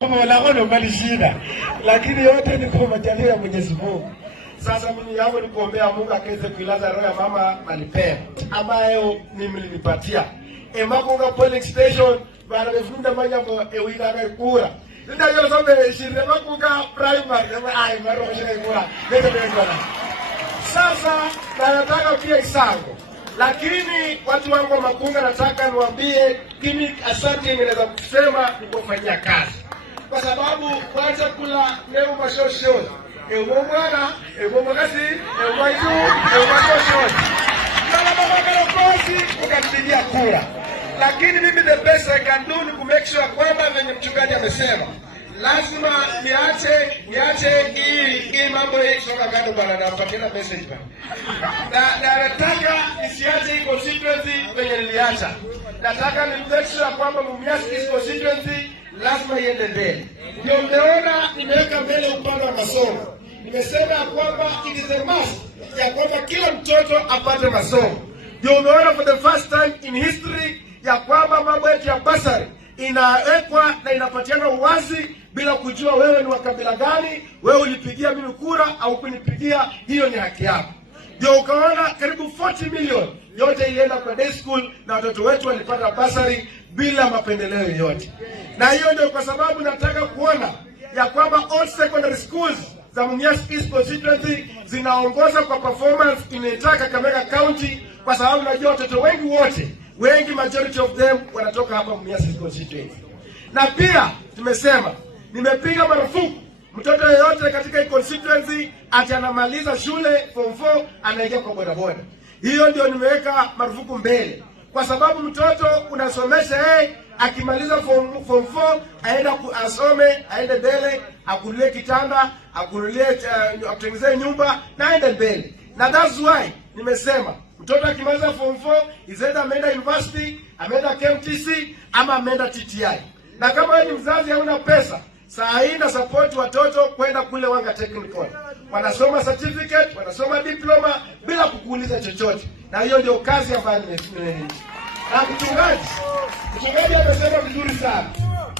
Wala mbali shida, lakini yote ni kwa majaliwa ya Mwenyezi Mungu. Sasa mimi yangu ni kuombea Mungu akaweze kuilaza roho ya mama Malipea ambayo nimelipatia. Emakunga polling station bana befunda manyambo ewila na kura. Ndio yale sababu shirika makunga primary ai maro shirika kura. Sasa nataka pia Isango. Lakini watu wangu wa Makunga nataka niwaambie kimi asante ninaweza kusema ni kufanyia kazi. Kwa sababu kwanza kula leo mashosho mwana mwakazi mwaitu mashosho kama mama karokosi ukampigia kura. Lakini mimi the best I can do ni ku make sure kwamba venye mchungaji amesema lazima niache hii mambo hii kutoka kando bana, napatia message bana. Na nataka nisiache hii constituency venye niliacha. Nataka ni make sure kwamba Mumias East constituency lazima iende mbele. Ndio mmeona nimeweka mbele upande wa masomo. Nimesema kwamba it is a must ya kwamba kila mtoto apate masomo. Ndio umeona for the first time in history ya kwamba mambo yetu ya basari inawekwa na inapatiana uwazi bila kujua wewe ni wa kabila gani, wewe ulipigia mimi kura au kunipigia, hiyo ni haki yako. Ndio ukaona karibu 40 million yote ilienda kwa day school na watoto wetu walipata basari bila mapendeleo yoyote. Na hiyo ndio kwa sababu nataka kuona ya kwamba all secondary schools za Mumias East constituency zinaongoza kwa performance inaitaka Kakamega County, kwa sababu najua watoto wengi majority of them wanatoka hapa Mumias East constituency. Na pia tumesema nimepiga marufuku mtoto yeyote katika hii constituency ati anamaliza shule form 4 anaingia kwa bodaboda. Hiyo ndio nimeweka marufuku mbele, kwa sababu mtoto unasomesha akimaliza form 4 aenda asome, aende mbele, akunulie kitanda, akunulie atengeneze nyumba na aende mbele. Na that's why nimesema mtoto akimaliza form 4 izaenda ameenda university, ameenda KMTC ama ameenda TTI. Na kama wewe ni mzazi hauna pesa, saa hii na support watoto kwenda kule Wanga Technical. Wanasoma certificate, wanasoma diploma bila kukuuliza chochote. Na hiyo ndio kazi ambayo nimefanya. Na mchungaji amesema vizuri sana.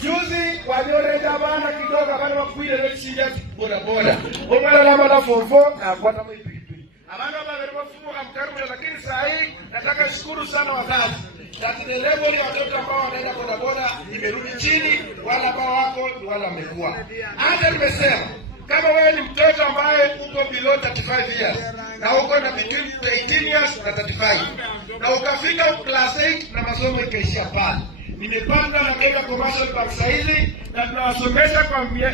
Juzi waliorenda bana kidogo bana wakuile leo shida boda. Wala lama na form 4 na kwata mwipi. Abana baba wafumu amkaribia, lakini saa hii nataka shukuru sana wazazi. That the level ya watoto ambao wanaenda boda imerudi chini, wala ambao wako wala wamekuwa. Hata nimesema kama wewe ni mtoto ambaye uko below 35 years na uko na between 18 years na 35 na ukafika class 8 na masomo ikaishia pale, nimepanda na kwenda commercial bank saizi na tunawasomesha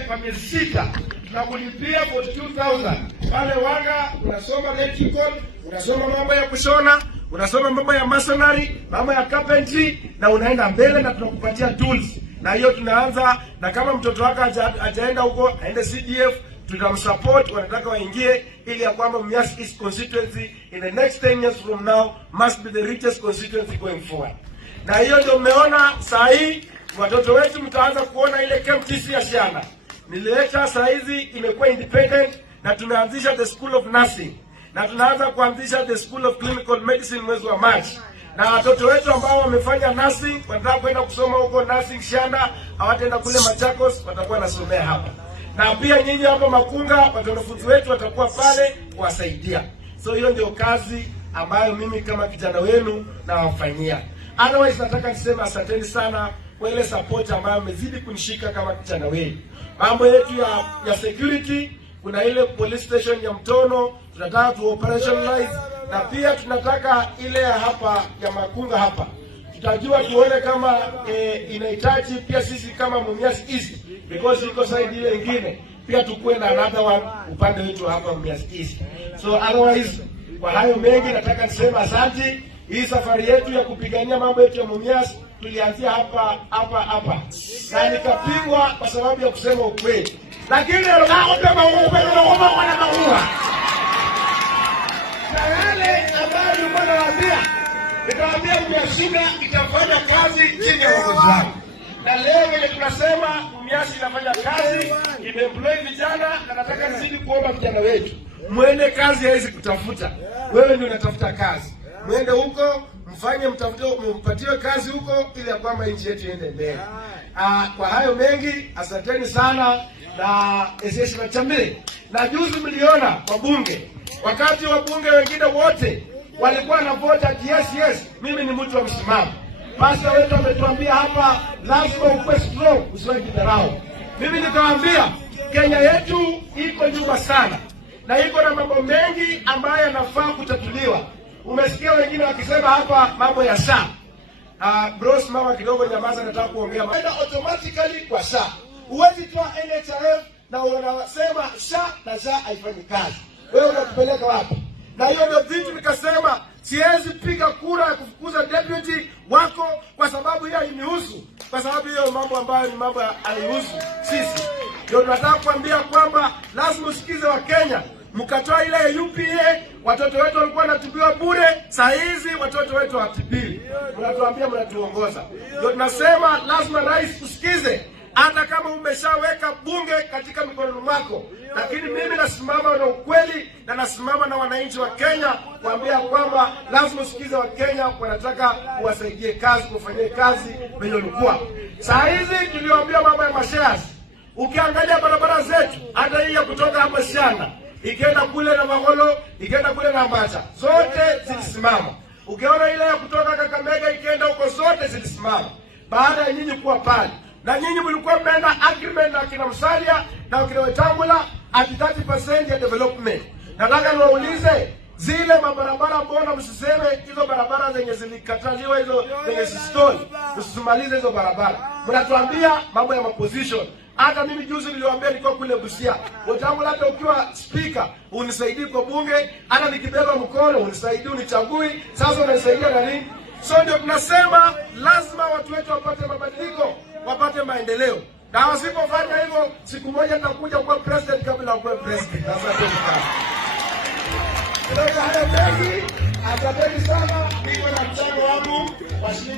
kwa miezi 6. Tunakulipia 42,000 pale Wanga. Unasoma electrical, unasoma mambo ya kushona, unasoma mambo ya masonry, mambo ya carpentry, na unaenda mbele na tunakupatia tools. Na hiyo tunaanza, na kama mtoto wako hajaenda huko aende CDF, tutamsupport. Wanataka waingie ili ya kwamba Mumias East constituency in the next 10 years from now must be the richest constituency going forward. Na hiyo ndio mmeona saa hii watoto wetu mtaanza kuona ile KMTC ya Shianda. Nilileta saa hizi imekuwa independent na tumeanzisha the School of Nursing. Na tunaanza kuanzisha the School of Clinical Medicine mwezi wa March. Na watoto wetu ambao wamefanya nursing wanataka kwenda kusoma huko nursing Shianda, hawataenda kule Machakos, watakuwa nasomea hapa. Na pia nyinyi hapa Makunga wanafunzi wetu watakuwa pale kuwasaidia. So hiyo ndio kazi ambayo mimi kama kijana wenu nawafanyia. Otherwise nataka niseme asanteni sana kwa ile support ambayo mmezidi kunishika kama kijana wenu. Mambo yetu ya security, kuna ile police station ya Mtono tunataka tu operationalize, na pia tunataka ile hapa ya Makunga hapa. Tutajua tuone kama inahitaji pia sisi kama Mumias East, because iko side ile nyingine pia tukue na another one upande wetu hapa Mumias East. So otherwise kwa hayo mengi nataka niseme asante. Hii safari yetu ya kupigania mambo yetu ya Mumias tulianzia hapa na nikapigwa kwa sababu ya kusema ukweli. Lakini leo naomba wana maua na yale ambayo nilikuwa nawaambia, nikawaambia Mumias itafanya kazi chini ya uongozi wangu. Na leo vile tunasema Mumias inafanya kazi, imeemploy vijana, na nataka nizidi kuomba vijana wetu muende kazi, haizi kutafuta. Wewe ndio unatafuta kazi, mwende huko mfanye mtafute, mpatiwe kazi huko ili ya kwamba nchi yetu iende mbele. Kwa hayo mengi, asanteni sana na esesi Machambili. Na juzi mliona kwa bunge, wakati wa bunge wengine wote walikuwa na vote at yes, mimi ni mtu wa msimamo. Pastor wetu ametuambia hapa lazima ukwe strong, usiwe kidharau. Mimi nikawaambia Kenya yetu iko nyuma sana na iko na mambo mengi ambayo yanafaa kutatuliwa. Umesikia wengine wakisema hapa mambo ya SHA. Bros mama kidogo nyamaza, nataka kuongea. Maana automatically kwa SHA. Huwezi toa NHIF na unasema SHA na SHA haifanyi kazi. Wewe unatupeleka wapi? Na hiyo ndio vitu nikasema siwezi piga kura ya kufukuza deputy wako kwa sababu hiyo hainihusu. Kwa sababu hiyo mambo ambayo ni mambo haihusu sisi. Ndio tunataka kuambia kwamba lazima usikize wa Kenya. Mkatoa ile ya UPA, watoto wetu walikuwa wanatibiwa bure, saa hizi watoto wetu hawatibiwi. Mnatuambia mnatuongoza. Ndio tunasema lazima rais usikize. Hata kama umeshaweka bunge katika mikono mwako, lakini mimi nasimama na ukweli na nasimama na wananchi wa Kenya kuambia kwamba lazima usikize wa Kenya wanataka kuwasaidie kazi, kufanyia kazi wenye ulikuwa. Saa hizi tuliwaambia mambo ya mashares. Ukiangalia barabara zetu, hata hii ya kutoka hapa Sianda, ikienda kule na Magolo, ikienda kule na Mbacha, zote zilisimama. Ukiona ile ya kutoka Kakamega ikienda huko, zote zilisimama. Baada ya nyinyi kuwa pale, na nyinyi mlikuwa mmeenda agreement na kina Musalia na kina Wetangula at 30% ya development. Nataka niwaulize, zile mabarabara mbona msiseme hizo barabara zenye zilikataliwa, hizo zenye sistoli, msisimalize hizo barabara? Mnatuambia mambo ya maposition. Hata mimi juzi niliwaambia nilikuwa kule Busia. Wetangula, hata ukiwa speaker unisaidii kwa bunge, hata nikibeba mkono unisaidii, unichagui. Sasa unanisaidia na nini? So ndio tunasema lazima watu wetu wapate mabadiliko, wapate maendeleo. Na wasipofanya hivyo, siku moja nitakuja kuwa president kabla kuwa president. Asante sana. Asanteni sana. Niko na mchango wangu wa